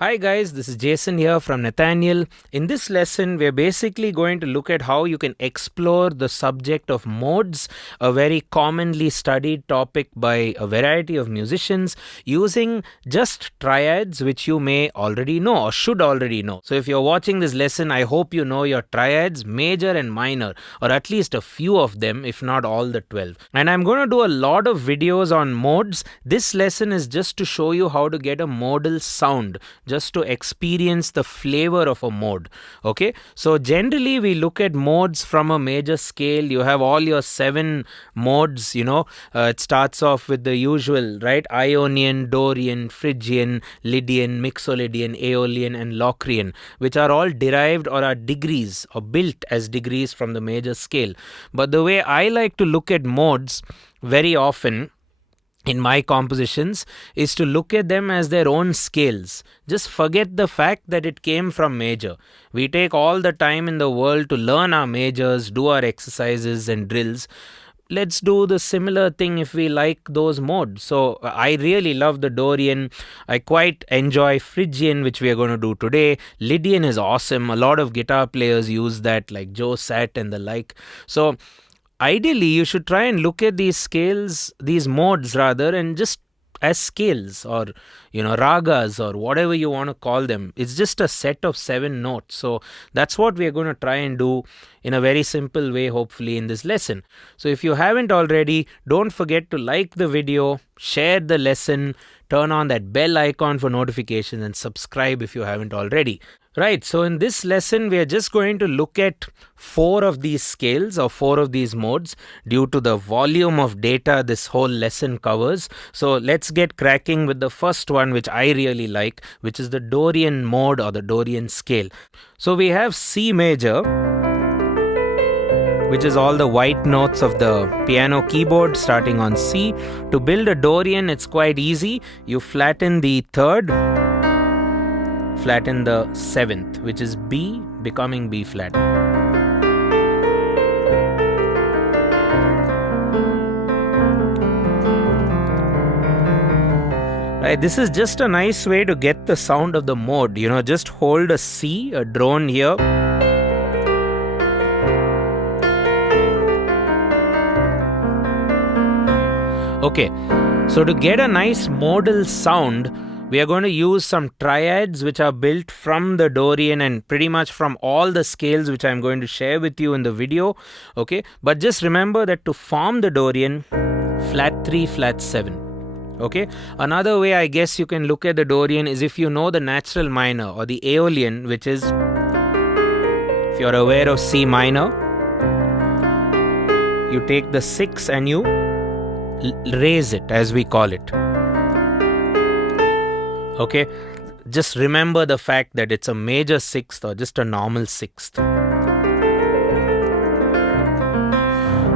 Hi guys, this is Jason here from Nathaniel. In this lesson, we're basically going to look at how you can explore the subject of modes, a very commonly studied topic by a variety of musicians, using just triads which you may already know or should already know. So if you're watching this lesson, I hope you know your triads, major and minor, or at least a few of them, if not all the 12. And I'm going to do a lot of videos on modes. This lesson is just to show you how to get a modal sound, just to experience the flavor of a mode. Okay, so generally we look at modes from a major scale. You have all your 7 modes, it starts off with the usual, right? Ionian, Dorian, Phrygian, Lydian, Mixolydian, Aeolian and Locrian, which are all derived or are degrees or built as degrees from the major scale. But the way I like to look at modes very often in my compositions is to look at them as their own scales. Just forget the fact that it came from major. We take all the time in the world to learn our majors, do our exercises and drills. Let's do the similar thing if we like those modes. So I really love the Dorian. I quite enjoy Phrygian, which we are going to do today. Lydian is awesome. A lot of guitar players use that, like Joe Satt and the like. So ideally, you should try and look at these scales, these modes rather, and just as scales or, ragas or whatever you want to call them. It's just a set of 7 notes. So that's what we're going to try and do in a very simple way, hopefully, in this lesson. So if you haven't already, don't forget to like the video, share the lesson, turn on that bell icon for notifications and subscribe if you haven't already. Right, so in this lesson, we are just going to look at 4 of these scales or 4 of these modes due to the volume of data this whole lesson covers. So let's get cracking with the first one, which I really like, which is the Dorian mode or the Dorian scale. So we have C major, which is all the white notes of the piano keyboard starting on C. To build a Dorian, it's quite easy. You flatten the 3rd, flatten the 7th, which is B becoming B flat. Right, this is just a nice way to get the sound of the mode. Just hold a C, a drone here. Okay, so to get a nice modal sound, we are going to use some triads which are built from the Dorian and pretty much from all the scales which I'm going to share with you in the video. Okay, but just remember that to form the Dorian, flat 3, flat 7. Okay, another way I guess you can look at the Dorian is if you know the natural minor or the Aeolian, which is, if you're aware of C minor, you take the 6 and you raise it, as we call it. Okay, just remember the fact that it's a major 6th or just a normal 6th.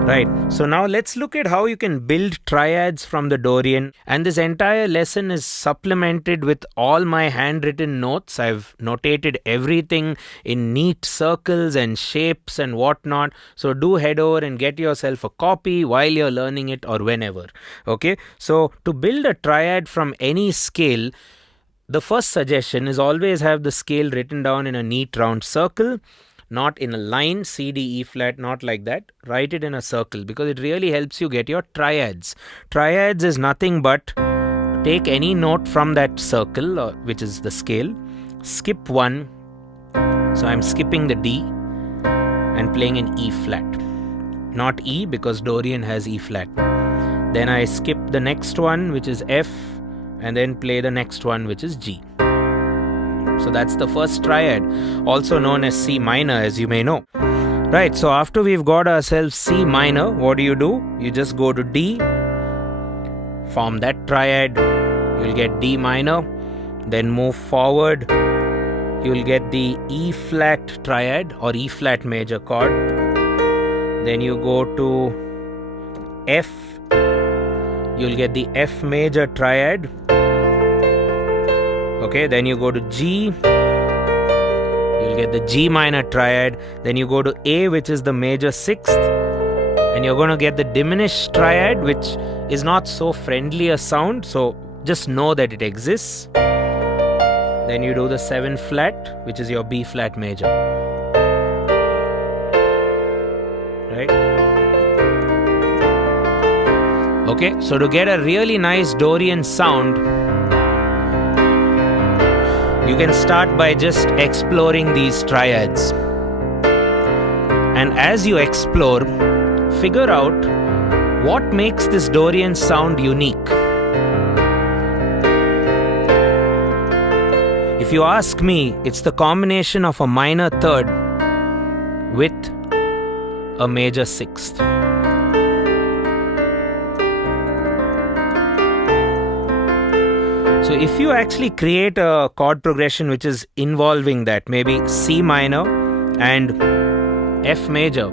Right, so now let's look at how you can build triads from the Dorian. And this entire lesson is supplemented with all my handwritten notes. I've notated everything in neat circles and shapes and whatnot. So do head over and get yourself a copy while you're learning it or whenever. Okay, so to build a triad from any scale, the first suggestion is always have the scale written down in a neat round circle, not in a line, C, D, E flat, not like that. Write it in a circle because it really helps you get your triads. Triads is nothing but take any note from that circle, which is the scale, skip 1. So I'm skipping the D and playing an E flat. Not E because Dorian has E flat. Then I skip the next one, which is F, and then play the next one, which is G. So that's the first triad, also known as C minor, as you may know. Right, so after we've got ourselves C minor, what do? You just go to D, form that triad, you'll get D minor, then move forward, you'll get the E flat triad or E flat major chord. Then you go to F, you'll get the F major triad. Okay, then you go to G, you'll get the G minor triad. Then you go to A, which is the major 6th, and you're going to get the diminished triad, which is not so friendly a sound, so just know that it exists. Then you do the 7 flat, which is your B flat major. Right? Okay, so to get a really nice Dorian sound, you can start by just exploring these triads. And as you explore, figure out what makes this Dorian sound unique. If you ask me, it's the combination of a minor third with a major sixth. So if you actually create a chord progression which is involving that, maybe C minor and F major,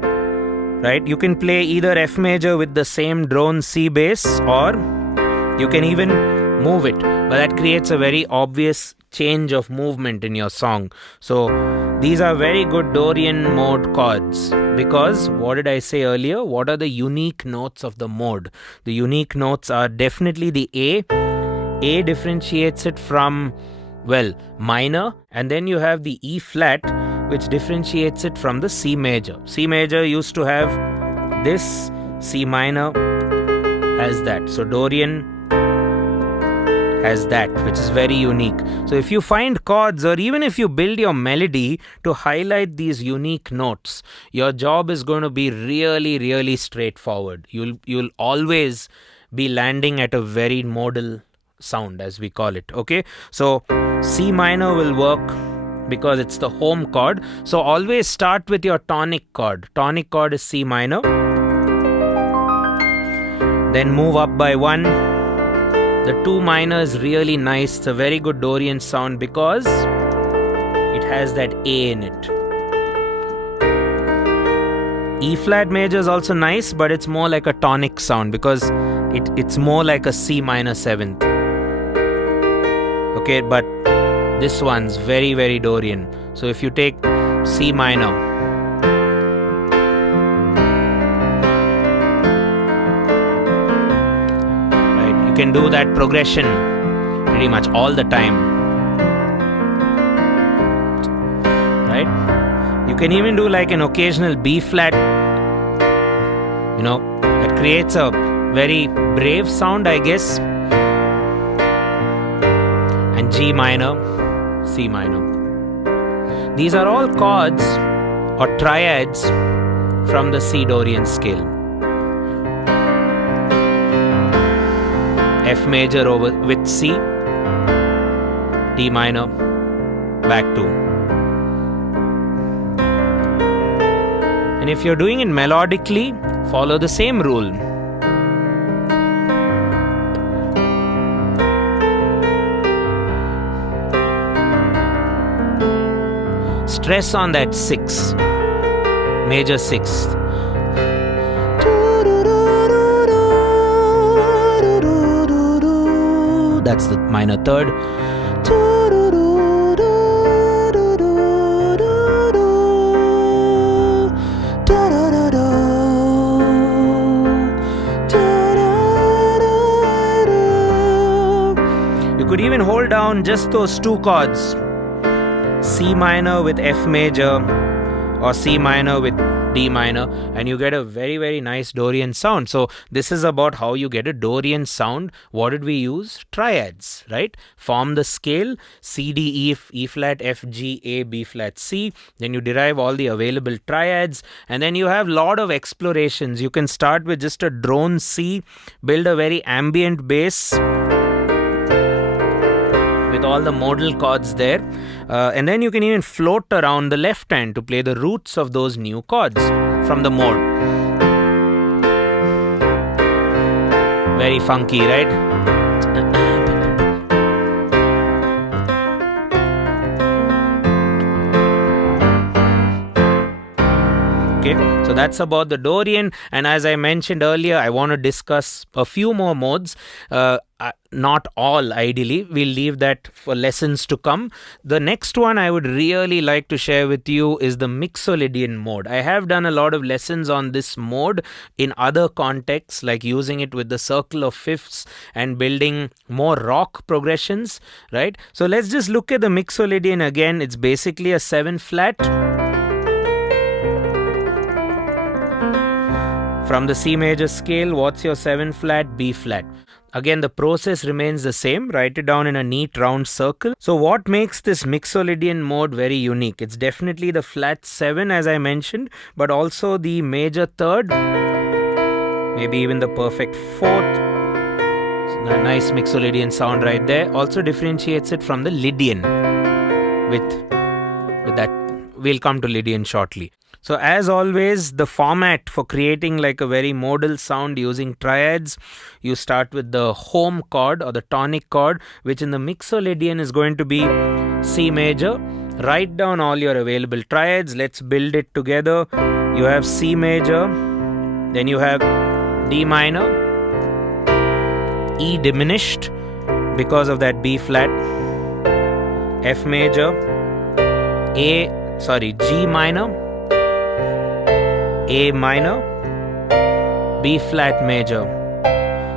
right? You can play either F major with the same drone C bass, or you can even move it, but that creates a very obvious change of movement in your song. So these are very good Dorian mode chords, because what did I say earlier? What are the unique notes of the mode? The unique notes are definitely the A. A differentiates it from, well, minor, and then you have the E flat, which differentiates it from the C major. C major used to have this, C minor has that. So Dorian has that, which is very unique. So if you find chords, or even if you build your melody to highlight these unique notes, your job is going to be really, really straightforward. You'll always be landing at a very modal sound, as we call it. Okay, so C minor will work because it's the home chord. So always start with your tonic chord. Tonic chord is C minor. Then move up by 1. The 2 minor is really nice. It's a very good Dorian sound because it has that A in it. E flat major is also nice, but it's more like a tonic sound because it's more like a C minor 7th. Okay, but this one's very, very Dorian. So if you take C minor, right, you can do that progression pretty much all the time. Right? You can even do like an occasional B flat. You know, that creates a very brave sound, I guess. And G minor, C minor. These are all chords or triads from the C Dorian scale. F major over with C, D minor, back to. And if you're doing it melodically, follow the same rule. Stress on that 6, major 6th. That's the minor third. You could even hold down just those 2 chords. C minor with F major or C minor with D minor, and you get a very, very nice Dorian sound. So this is about how you get a Dorian sound. What did we use? Triads, right? Form the scale C, D, E, E flat, F, G, A, B flat, C. Then you derive all the available triads, and then you have a lot of explorations. You can start with just a drone C, build a very ambient bass with all the modal chords there, and then you can even float around the left hand to play the roots of those new chords from the mode. Very funky, right? Okay, So that's about the Dorian, and as I mentioned earlier, I want to discuss a few more modes. Not all, ideally. We'll leave that for lessons to come. The next one I would really like to share with you is the Mixolydian mode. I have done a lot of lessons on this mode in other contexts, like using it with the circle of fifths and building more rock progressions, right? So let's just look at the Mixolydian again. It's basically a 7 flat. From the C major scale, what's your 7 flat? B flat. Again, the process remains the same. Write it down in a neat round circle. So what makes this Mixolydian mode very unique? It's definitely the flat 7 as I mentioned, but also the major third, maybe even the perfect 4th. So a nice Mixolydian sound right there. Also differentiates it from the Lydian with that. We'll come to Lydian shortly. So as always, the format for creating like a very modal sound using triads, you start with the home chord or the tonic chord, which in the Mixolydian is going to be C major. Write down all your available triads. Let's build it together. You have C major, then you have D minor, E diminished because of that B flat, F major, G minor, A minor, B flat major,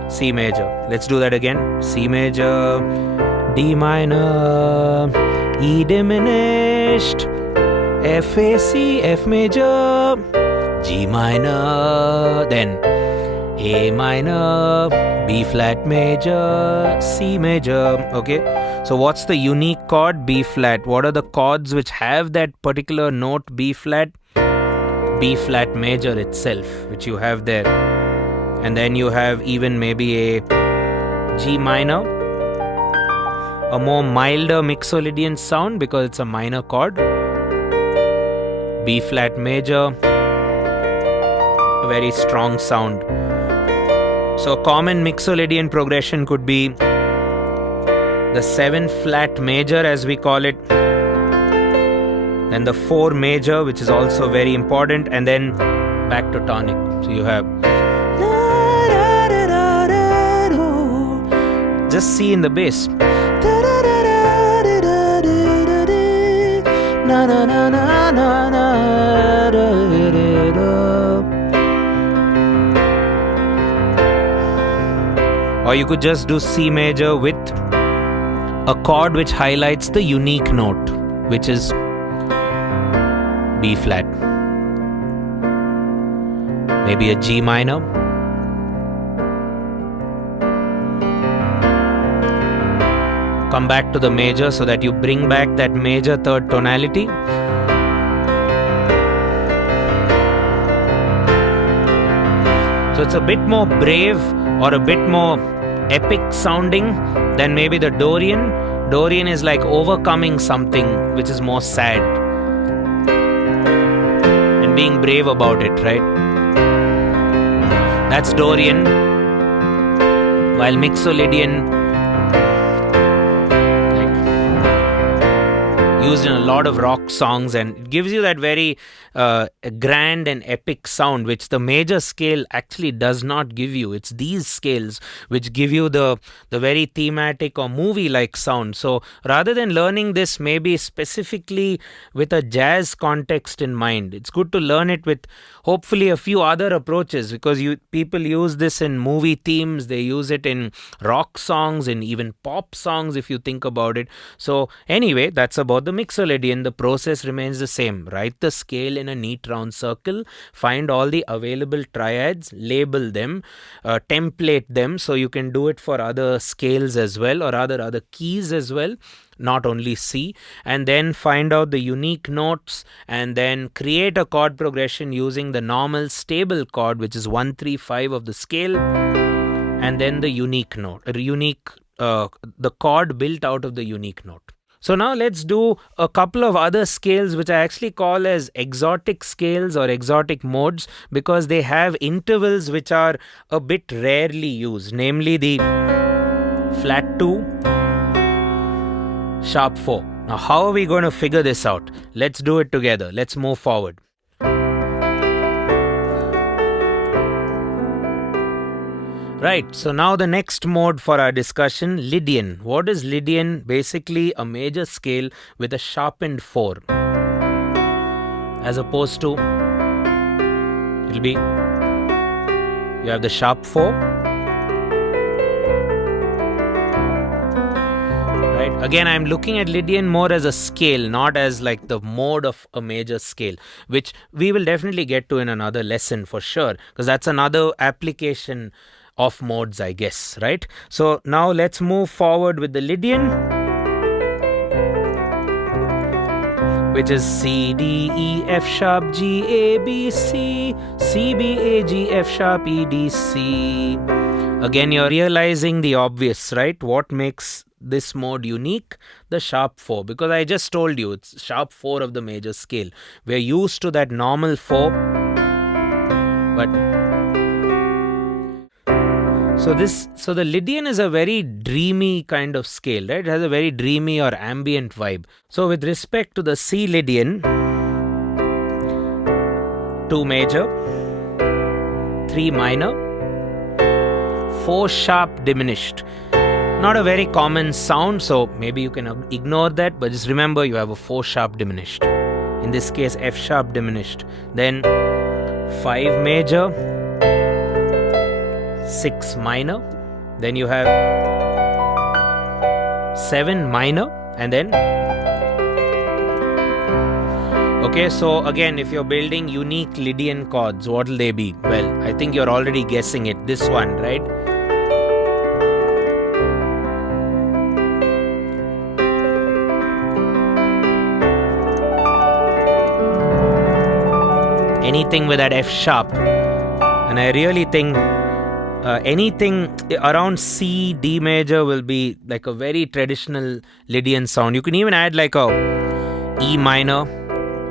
C major. Let's do that again. C major, D minor, E diminished, F A C, F major, G minor, then A minor, B flat major, C major. Okay, so what's the unique chord? B flat. What are the chords which have that particular note B flat? B flat major itself, which you have there, and then you have even maybe a G minor, a more milder Mixolydian sound because it's a minor chord, B flat major, a very strong sound. So a common Mixolydian progression could be the 7 flat major as we call it, then the 4 major, which is also very important, and then back to tonic. So you have just C in the bass, or you could just do C major with a chord which highlights the unique note, which is B flat, maybe a G minor, come back to the major so that you bring back that major third tonality, so it's a bit more brave or a bit more epic sounding than maybe the Dorian. Dorian is like overcoming something which is more sad, being brave about it, right? That's Dorian. While Mixolydian, like, used in a lot of rock songs, and it gives you that very grand and epic sound which the major scale actually does not give you. It's these scales which give you the very thematic or movie like sound. So rather than learning this maybe specifically with a jazz context in mind, it's good to learn it with hopefully a few other approaches, because people use this in movie themes, they use it in rock songs, and even pop songs if you think about it. So anyway, that's about the Mixolydian. The process remains the same. Write the scale in a neat round circle, find all the available triads, label them, template them, so you can do it for other scales as well, or rather other keys as well, not only C, and then find out the unique notes and then create a chord progression using the normal stable chord, which is 1, 3, 5 of the scale, and then the unique note, the chord built out of the unique note. So now let's do a couple of other scales which I actually call as exotic scales or exotic modes, because they have intervals which are a bit rarely used, namely the flat 2, sharp 4. Now how are we going to figure this out? Let's do it together. Let's move forward. Right, so now the next mode for our discussion, Lydian. What is Lydian? Basically a major scale with a sharpened 4. As opposed to, it'll be, you have the sharp 4. Right, again I'm looking at Lydian more as a scale, not as like the mode of a major scale, which we will definitely get to in another lesson for sure, because that's another application of modes, I guess, right? So now let's move forward with the Lydian, which is C, D, E, F sharp, G, A, B, C, C, B, A, G, F sharp, E, D, C. Again, you're realizing the obvious, right? What makes this mode unique? The sharp 4, because I just told you it's sharp 4 of the major scale. We're used to that normal 4, but so the Lydian is a very dreamy kind of scale, right? It has a very dreamy or ambient vibe. So with respect to the C Lydian, 2 major, 3 minor, 4 sharp diminished. Not a very common sound, so maybe you can ignore that, but just remember you have a 4 sharp diminished. In this case, F sharp diminished. Then 5 major, 6 minor, then you have 7 minor, and then okay, so again, if you're building unique Lydian chords, what will they be? Well, I think you're already guessing it. This one, right? Anything with that F sharp, and I really think anything around C, D major will be like a very traditional Lydian sound. You can even add like a E minor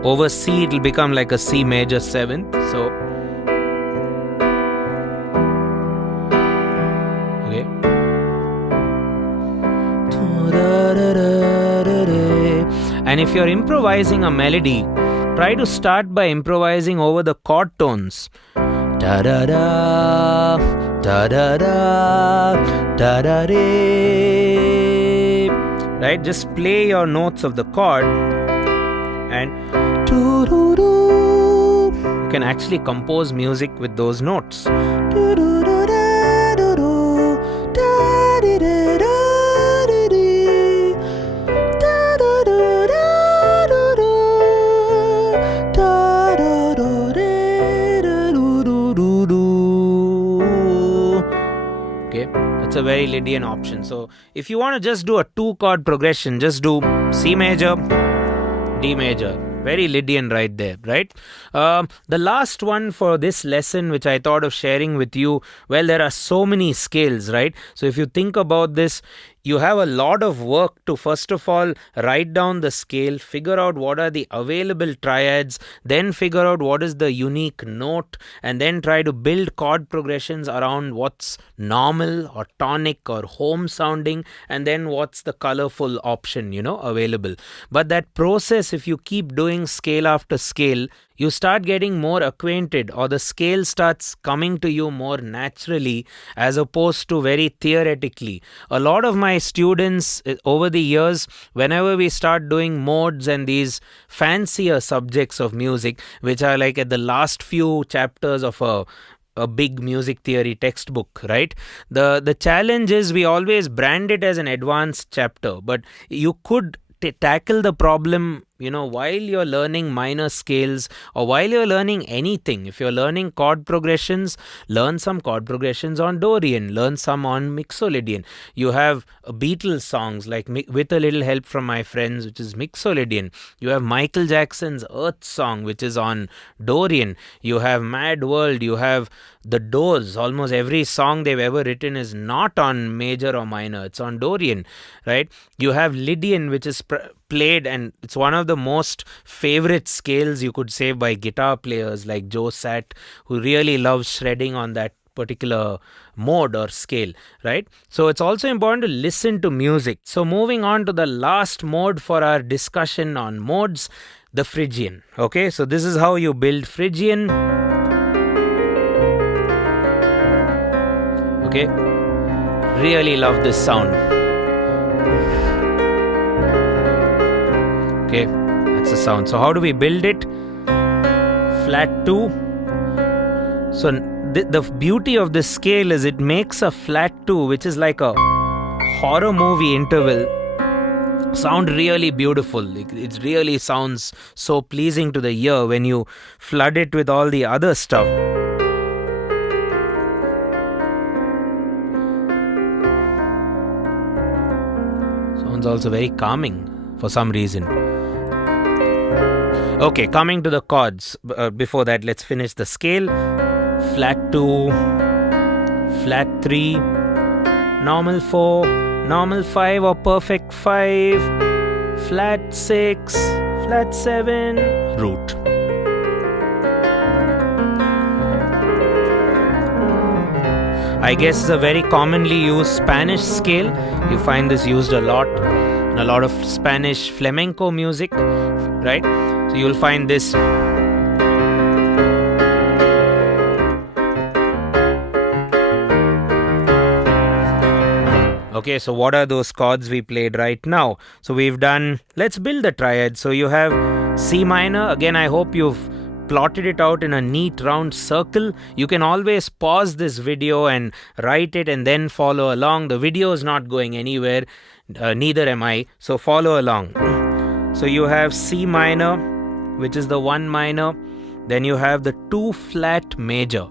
over C, it will become like a C major 7th. So okay, and if you're improvising a melody, try to start by improvising over the chord tones. Da da da, da da da, da da re. Right? Just play your notes of the chord and do do do. You can actually compose music with those notes. Do do do da do do, da di da da di di, da do do da do do, da do do de da do do do do. Okay, that's a very Lydian option. So if you want to just do a 2-chord progression, just do C major, D major. Very Lydian right there, right? The last one for this lesson, which I thought of sharing with you, well, there are so many scales, right? So if you think about this, you have a lot of work to first of all write down the scale, figure out what are the available triads, then figure out what is the unique note, and then try to build chord progressions around what's normal or tonic or home sounding, and then what's the colorful option, available. But that process, if you keep doing scale after scale, you start getting more acquainted, or the scale starts coming to you more naturally as opposed to very theoretically. A lot of my students over the years, whenever we start doing modes and these fancier subjects of music, which are like at the last few chapters of a big music theory textbook, right? The challenge is we always brand it as an advanced chapter, but you could tackle the problem while you're learning minor scales or while you're learning anything. If you're learning chord progressions, learn some chord progressions on Dorian, learn some on Mixolydian. You have Beatles songs like With a Little Help from My Friends, which is Mixolydian. You have Michael Jackson's Earth song, which is on Dorian. You have Mad World. You have The Doors. Almost every song they've ever written is not on major or minor. It's on Dorian, right? You have Lydian, which is played, and it's one of the most favorite scales, you could say, by guitar players like Joe Satt, who really loves shredding on that particular mode or scale, right? So it's also important to listen to music. So moving on to the last mode for our discussion on modes, the Phrygian. Okay, so this is how you build Phrygian. Okay, really love this sound. Okay, that's the sound. So how do we build it? Flat 2. So the beauty of this scale is it makes a flat 2, which is like a horror movie interval, sound really beautiful. It really sounds so pleasing to the ear when you flood it with all the other stuff. Sounds also very calming for some reason. Okay, coming to the chords. Before that, let's finish the scale. Flat 2, flat 3, normal 4, normal 5 or perfect 5, flat 6, flat 7, root. I guess it's a very commonly used Spanish scale. You find this used a lot in a lot of Spanish flamenco music, right? So you'll find this. Okay, so what are those chords we played right now? So we've done, let's build the triad. So you have C minor. Again, I hope you've plotted it out in a neat round circle. You can always pause this video and write it and then follow along. The video is not going anywhere, neither am I. So follow along. So you have C minor, which is the 1 minor. Then you have the 2 flat major.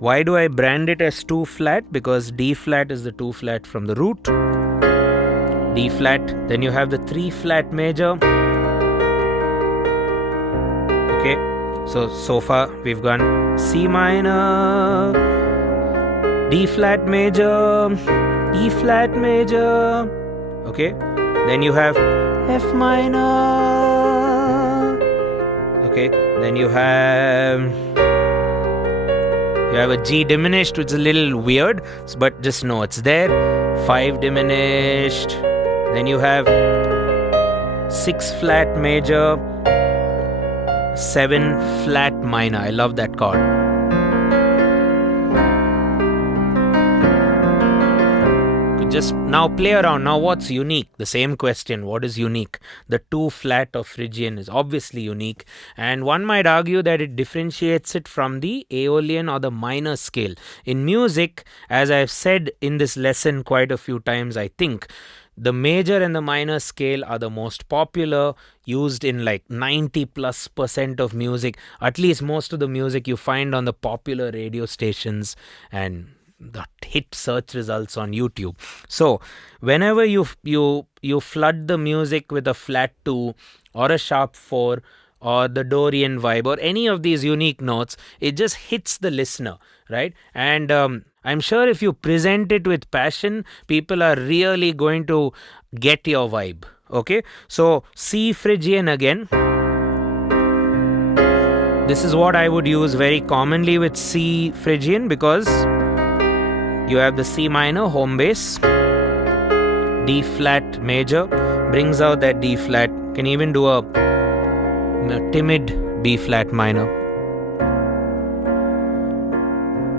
Why do I brand it as 2 flat? Because D flat is the 2 flat from the root. D flat. Then you have the 3 flat major. Okay. So far we've gone C minor, D flat major, E flat major. Okay. Then you have F minor. Okay. Then you have a G diminished, which is a little weird, but just know it's there. 5 diminished. Then you have 6 flat major, 7 flat minor. I love that chord. Just now play around. Now what's unique? The same question. What is unique? The 2 flat of Phrygian is obviously unique, and one might argue that it differentiates it from the Aeolian or the minor scale. In music, as I've said in this lesson quite a few times, I think the major and the minor scale are the most popular, used in like 90+% of music, at least most of the music you find on the popular radio stations and the hit search results on YouTube. So whenever you flood the music with a flat 2 or a sharp 4 or the Dorian vibe or any of these unique notes, it just hits the listener, right? And I'm sure if you present it with passion, people are really going to get your vibe. Okay, so C Phrygian again. This is what I would use very commonly with C Phrygian, because you have the C minor, home bass, D flat major, brings out that D flat, can even do a timid B flat minor.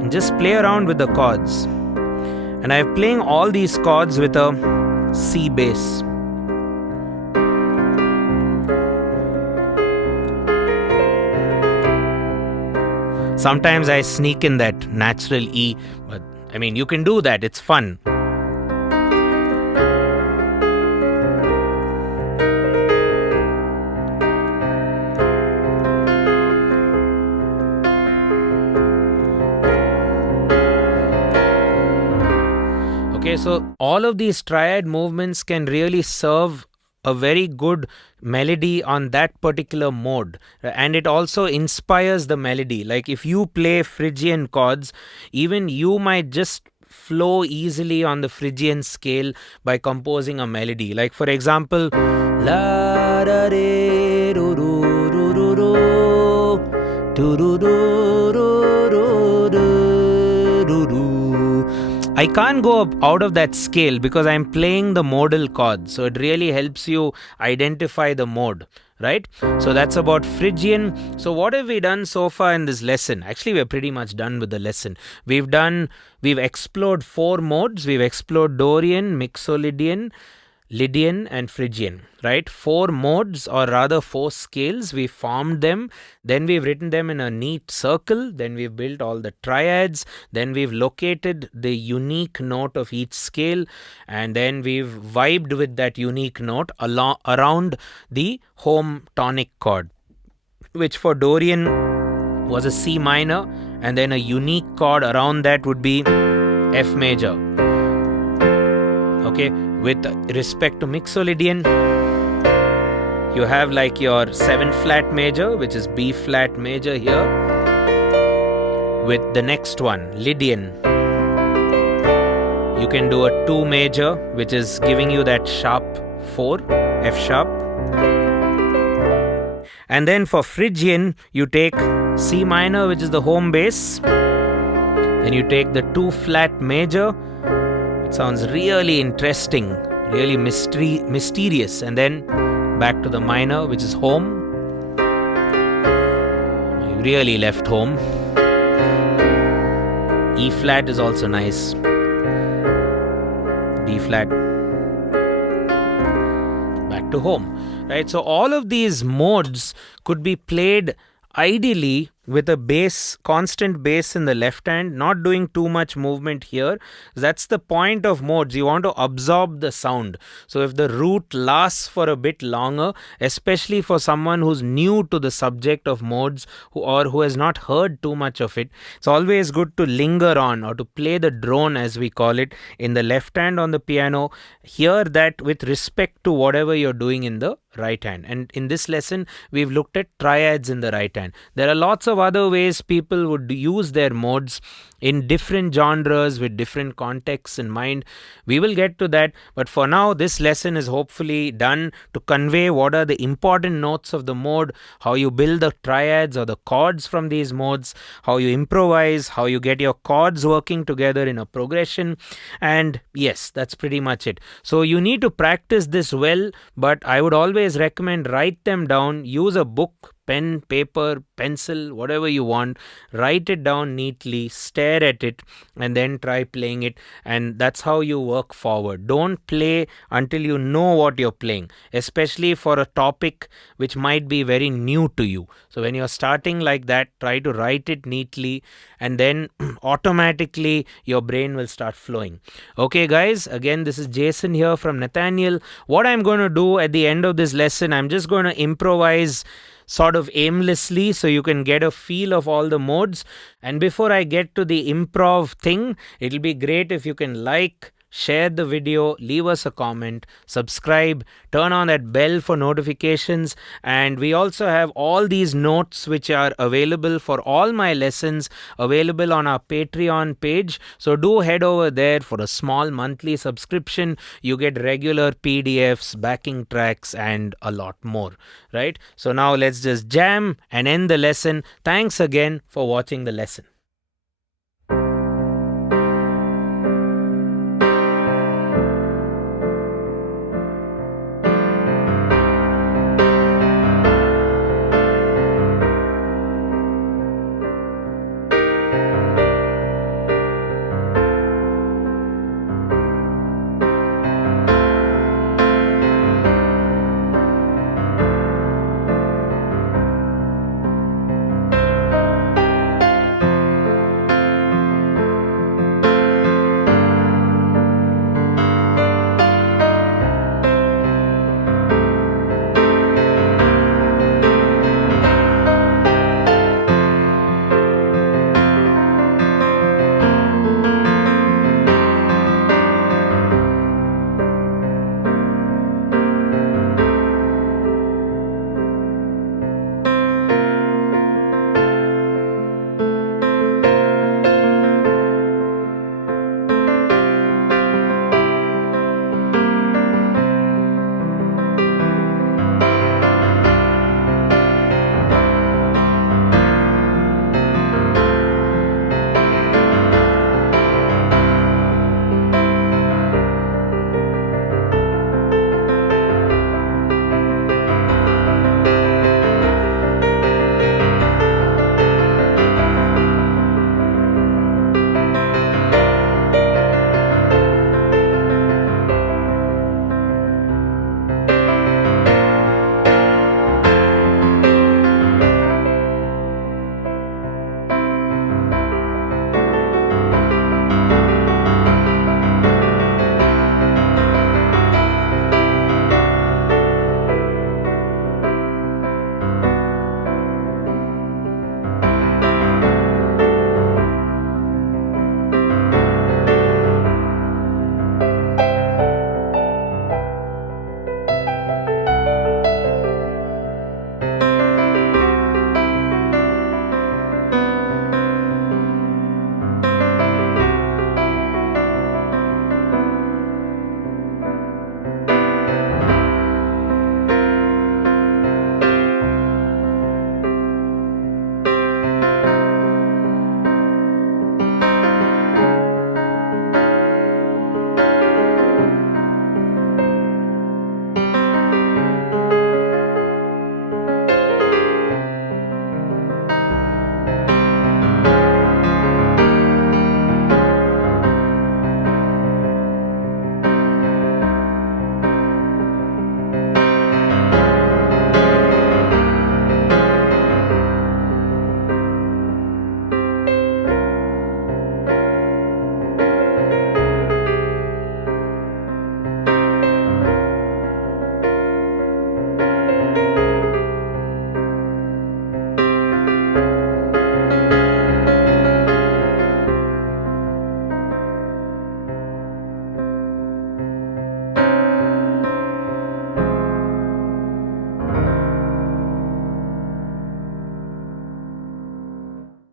And just play around with the chords. And I'm playing all these chords with a C bass. Sometimes I sneak in that natural E, but I mean, you can do that, it's fun. Okay, so all of these triad movements can really serve a very good melody on that particular mode, and it also inspires the melody. Like if you play Phrygian chords, even you might just flow easily on the Phrygian scale by composing a melody. Like for example, la da re ru ru ru ru ru ru ru ru ru ru ru ru. I can't go out of that scale because I'm playing the modal chord. So it really helps you identify the mode, right? So that's about Phrygian. So what have we done so far in this lesson? Actually, we're pretty much done with the lesson. We've explored 4 modes. We've explored Dorian, Mixolydian, Lydian and Phrygian, right? 4 modes, or rather 4 scales. We formed them, then we've written them in a neat circle, then we've built all the triads, then we've located the unique note of each scale, and then we've vibed with that unique note around the home tonic chord, which for Dorian was a C minor, and then a unique chord around that would be F major. Okay, with respect to Mixolydian, you have like your 7 flat major, which is B flat major here. With the next one, Lydian, you can do a 2 major, which is giving you that sharp 4, F sharp. And then for Phrygian, you take C minor, which is the home bass. Then you take the 2 flat major. It sounds really interesting, really mysterious. And then back to the minor, which is home. You really left home. E flat is also nice. D flat. Back to home. Right? So all of these modes could be played ideally with a bass, constant bass in the left hand, not doing too much movement here. That's the point of modes. You want to absorb the sound. So if the root lasts for a bit longer, especially for someone who's new to the subject of modes or who has not heard too much of it, it's always good to linger on, or to play the drone, as we call it, in the left hand on the piano. Hear that with respect to whatever you're doing in the right hand. And in this lesson, we've looked at triads in the right hand. There are lots of other ways people would use their modes in different genres with different contexts in mind. We will get to that, but for now this lesson is hopefully done to convey what are the important notes of the mode, how you build the triads or the chords from these modes, how you improvise, how you get your chords working together in a progression. And yes, that's pretty much it. So you need to practice this well, but I would always recommend write them down. Use a book, pen, paper, pencil, whatever you want. Write it down neatly, stare at it, and then try playing it. And that's how you work forward. Don't play until you know what you're playing, especially for a topic which might be very new to you. So when you're starting like that, try to write it neatly, and then automatically your brain will start flowing. Okay guys, again this is Jason here from Nathaniel. What I'm going to do at the end of this lesson, I'm just going to improvise sort of aimlessly so you can get a feel of all the modes. And before I get to the improv thing, it'll be great if you can like, share the video, leave us a comment, subscribe, turn on that bell for notifications. And we also have all these notes which are available for all my lessons available on our Patreon page. So do head over there for a small monthly subscription. You get regular PDFs, backing tracks, and a lot more, right? So now let's just jam and end the lesson. Thanks again for watching the lesson.